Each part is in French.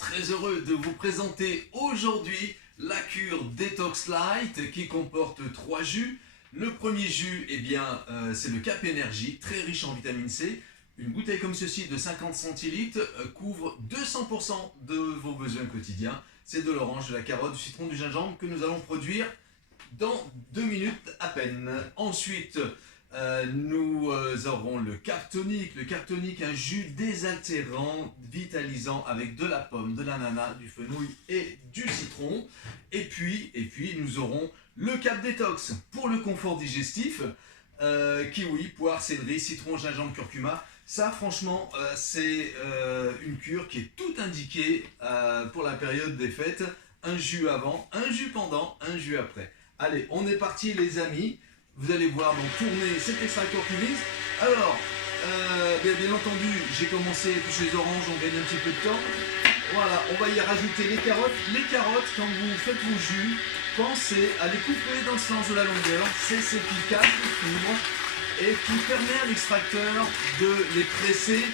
très heureux de vous présenter aujourd'hui la cure Detox Light qui comporte 3 jus. Le premier jus, c'est le Cap Énergie, très riche en vitamine C. Une bouteille comme ceci de 50 centilitres couvre 200% de vos besoins quotidiens. C'est de l'orange, de la carotte, du citron, du gingembre que nous allons produire dans 2 minutes à peine. Ensuite, nous aurons le Cap Tonic. Le Cap Tonic, un jus désaltérant, vitalisant avec de la pomme, de l'ananas, du fenouil et du citron. Et puis nous aurons le Cap Détox pour le confort digestif. Kiwi, poire, céleri, citron, gingembre, curcuma. Ça, franchement, c'est une cure qui est toute indiquée pour la période des fêtes. Un jus avant, un jus pendant, un jus après. Allez, on est parti les amis. Vous allez voir donc tourner cet extracteur cubiste. Alors, bien entendu, j'ai commencé éplucher les oranges, on gagne un petit peu de temps. Voilà, on va y rajouter les carottes. Les carottes, quand vous faites vos jus, pensez à les couper dans le sens de la longueur. C'est ce qui casse les fibres et qui permet à l'extracteur de les presser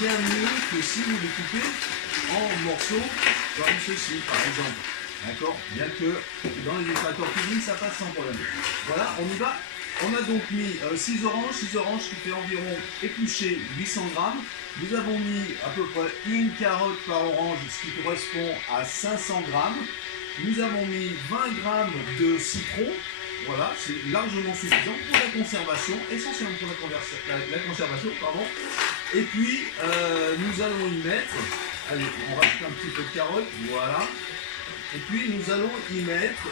bien mieux que si vous les coupez en morceaux comme ceci par exemple. D'accord? Bien que dans les extracteurs cuisine ça passe sans problème. Voilà, on y va. On a donc mis 6 oranges qui fait environ épluché 800 grammes. Nous avons mis à peu près une carotte par orange, ce qui correspond à 500 grammes. Nous avons mis 20 grammes de citron. Voilà, c'est largement suffisant pour la conservation, essentiellement pour la conservation, pardon. Et puis, nous allons y mettre, allez, on rajoute un petit peu de carotte, voilà. Et puis, nous allons y mettre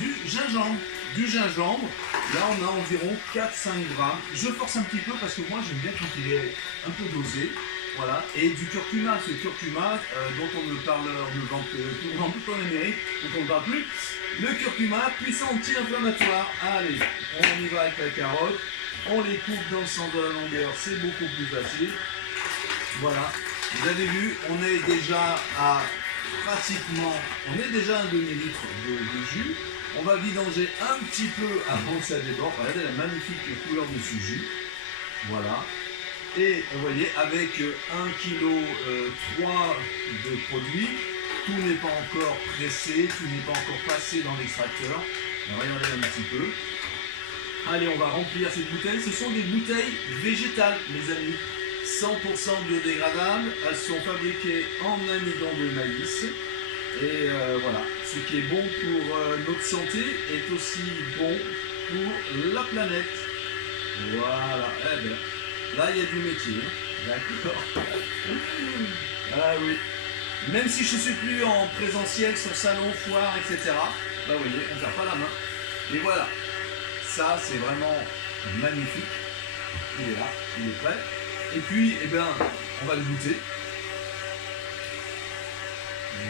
du gingembre. Là, on a environ 4-5 grammes. Je force un petit peu parce que moi, j'aime bien quand il est un peu dosé. Voilà, et du curcuma, ce curcuma dont on ne parle, on ne vend plus en Amérique, dont on ne parle plus. Le curcuma, puissant anti-inflammatoire. Allez, on y va avec la carotte. On les coupe dans le sens de la longueur, c'est beaucoup plus facile. Voilà, vous avez vu, on est déjà à pratiquement, un demi-litre de jus. On va vidanger un petit peu avant que ça déborde. Regardez la magnifique couleur de ce jus. Voilà. Et vous voyez, avec 1,3 kg de produit, tout n'est pas encore pressé, tout n'est pas encore passé dans l'extracteur. Regardez un petit peu. Allez, on va remplir cette bouteille. Ce sont des bouteilles végétales, mes amis. 100% biodégradables. Elles sont fabriquées en amidon de maïs. Et voilà, ce qui est bon pour notre santé est aussi bon pour la planète. Voilà, eh bien. Là, il y a du métier, hein. D'accord. Ah oui. Même si je ne suis plus en présentiel sur salon, foire, etc. Bah vous voyez, on ne perd pas la main. Et voilà. Ça, c'est vraiment magnifique. Il est là, il est prêt. Et puis, on va le goûter.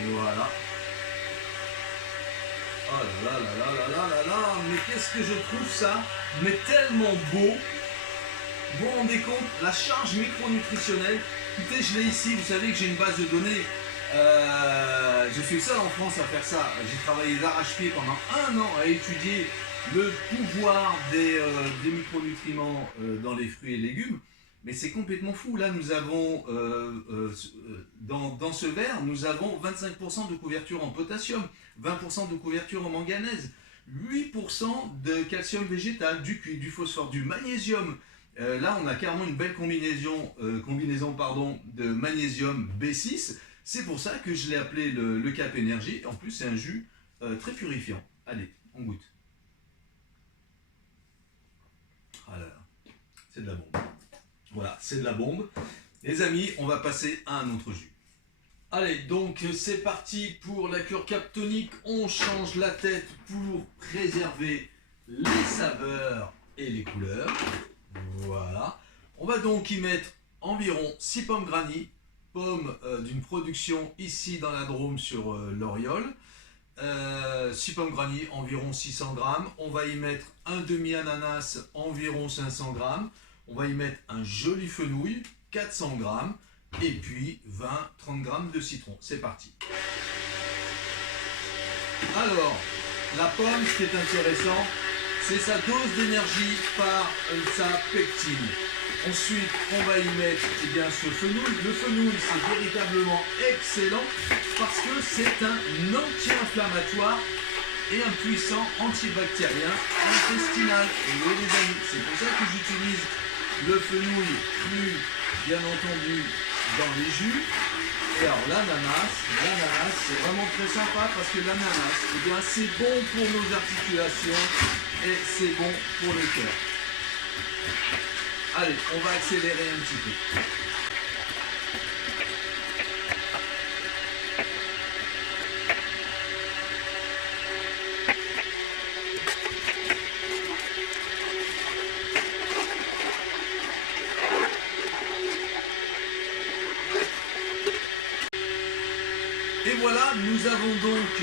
Voilà. Oh là là là là là là là. Mais qu'est-ce que je trouve ça, mais tellement beau. Vous vous rendez compte, la charge micronutritionnelle, écoutez, je l'ai ici, vous savez que j'ai une base de données, je suis seul en France à faire ça, j'ai travaillé d'arrache-pied pendant 1 an à étudier le pouvoir des micronutriments dans les fruits et légumes, mais c'est complètement fou. Là nous avons, dans ce verre, nous avons 25% de couverture en potassium, 20% de couverture en manganèse, 8% de calcium végétal, du cuivre, du phosphore, du magnésium. Là, on a carrément une belle combinaison de magnésium B6. C'est pour ça que je l'ai appelé le Cap Énergie. En plus, c'est un jus très purifiant. Allez, on goûte. Voilà, c'est de la bombe. Voilà, c'est de la bombe. Les amis, on va passer à un autre jus. Allez, donc c'est parti pour la cure Cap Tonic. On change la tête pour préserver les saveurs et les couleurs. Voilà, on va donc y mettre environ 6 pommes granny, pommes d'une production ici dans la Drôme sur l'Oriole. 6 pommes granny, environ 600 grammes. On va y mettre un demi-ananas, environ 500 grammes. On va y mettre un joli fenouil, 400 grammes. Et puis 20-30 grammes de citron. C'est parti. Alors, la pomme, ce qui est intéressant, c'est sa dose d'énergie par sa pectine. Ensuite, on va y mettre eh bien, ce fenouil. Le fenouil, c'est véritablement excellent parce que c'est un anti-inflammatoire et un puissant antibactérien intestinal. Et oui les amis, c'est pour ça que j'utilise le fenouil cru, bien entendu, dans les jus. Et alors l'ananas, c'est vraiment très sympa parce que l'ananas, eh bien, c'est bon pour nos articulations et c'est bon pour le cœur. Allez, on va accélérer un petit peu. Et voilà, nous avons donc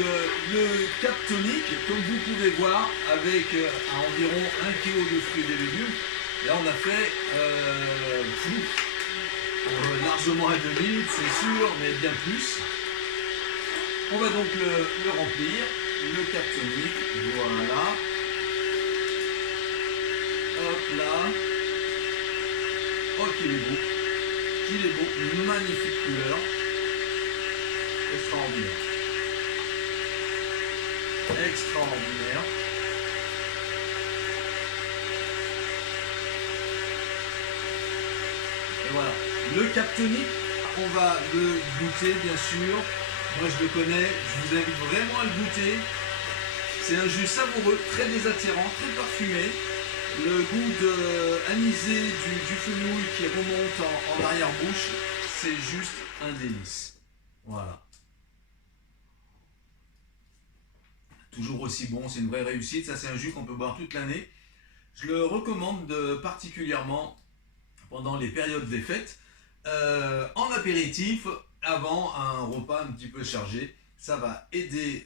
le cap tonique, comme vous pouvez voir, avec environ 1 kg de fruits et légumes. Là, on a fait largement à 2 litres, c'est sûr, mais bien plus. On va donc le remplir, le cap tonique, voilà. Hop là. Oh, qu'il est beau, magnifique couleur. Extraordinaire. Extraordinaire. Et voilà. Le cap tonique, on va le goûter bien sûr. Moi je le connais, je vous invite vraiment à le goûter. C'est un jus savoureux, très désattirant, très parfumé. Le goût anisé du fenouil qui remonte en arrière-bouche, c'est juste un délice. Voilà. Toujours aussi bon, c'est une vraie réussite. Ça, c'est un jus qu'on peut boire toute l'année. Je le recommande particulièrement pendant les périodes des fêtes, en apéritif, avant un repas un petit peu chargé. Ça va aider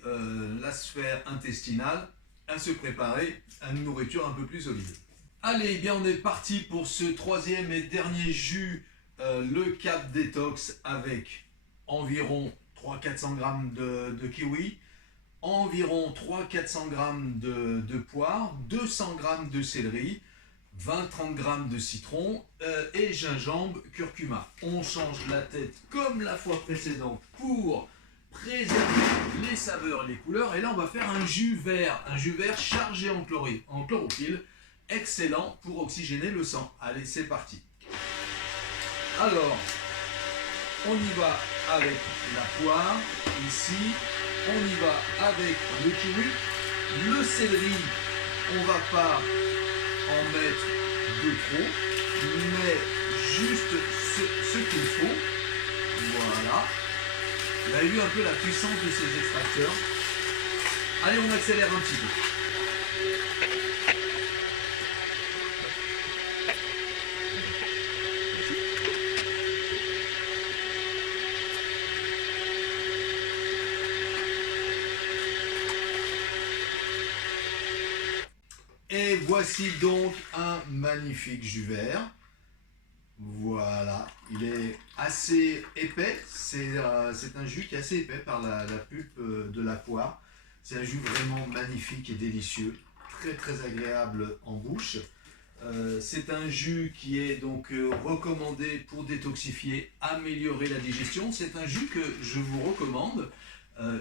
la sphère intestinale à se préparer à une nourriture un peu plus solide. Allez, eh bien on est parti pour ce troisième et dernier jus, le Cap Détox, avec environ 300-400 g de kiwi, environ 300-400 g de poire, 200 g de céleri, 20-30 g de citron et gingembre, curcuma. On change la tête comme la fois précédente pour préserver les saveurs et les couleurs. Et là, on va faire un jus vert chargé en chlorophylle, excellent pour oxygéner le sang. Allez, c'est parti. Alors, on y va avec la poire, ici. On y va avec le kiwi. Le céleri, on ne va pas en mettre de trop, mais juste ce qu'il faut. Voilà. Il a eu un peu la puissance de ces extracteurs. Allez, on accélère un petit peu. Et voici donc un magnifique jus vert. Voilà, il est assez épais. C'est un jus qui est assez épais par la pulpe de la poire. C'est un jus vraiment magnifique et délicieux, très très agréable en bouche. C'est un jus qui est donc recommandé pour détoxifier, améliorer la digestion. C'est un jus que je vous recommande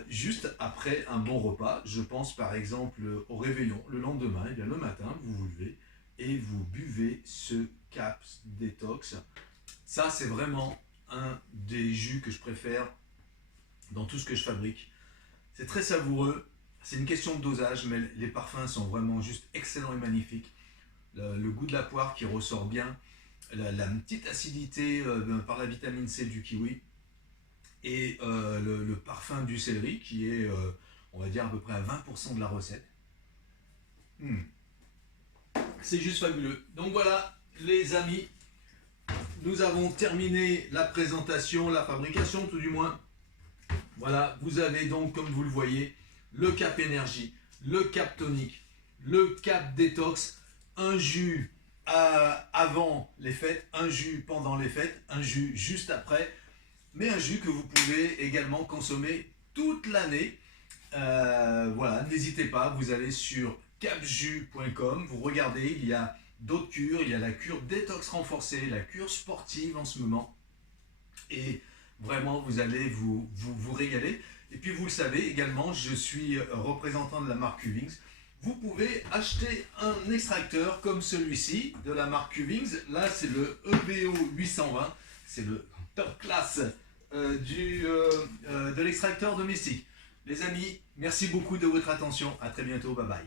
juste après un bon repas. Je pense par exemple au réveillon, le lendemain, et bien le matin, vous vous levez et vous buvez ce Cap Détox. Ça, c'est vraiment un des jus que je préfère dans tout ce que je fabrique. C'est très savoureux, c'est une question de dosage, mais les parfums sont vraiment juste excellents et magnifiques. Le goût de la poire qui ressort bien, la petite acidité par la vitamine C du kiwi, et le parfum du céleri qui est, on va dire, à peu près à 20% de la recette. C'est juste fabuleux. Donc voilà, les amis, nous avons terminé la présentation, la fabrication tout du moins. Voilà, vous avez donc, comme vous le voyez, le Cap Énergie, le Cap Tonique, le Cap Détox, un jus avant les fêtes, un jus pendant les fêtes, un jus juste après, mais un jus que vous pouvez également consommer toute l'année. Voilà, n'hésitez pas, vous allez sur capjus.com, vous regardez, il y a d'autres cures. Il y a la cure détox renforcée, la cure sportive en ce moment. Et vraiment, vous allez vous régaler. Et puis, vous le savez également, je suis représentant de la marque Cuvings. Vous pouvez acheter un extracteur comme celui-ci de la marque Cuvings. Là, c'est le EBO 820. C'est le top class de l'extracteur domestique. Les amis, merci beaucoup de votre attention. À très bientôt. Bye bye.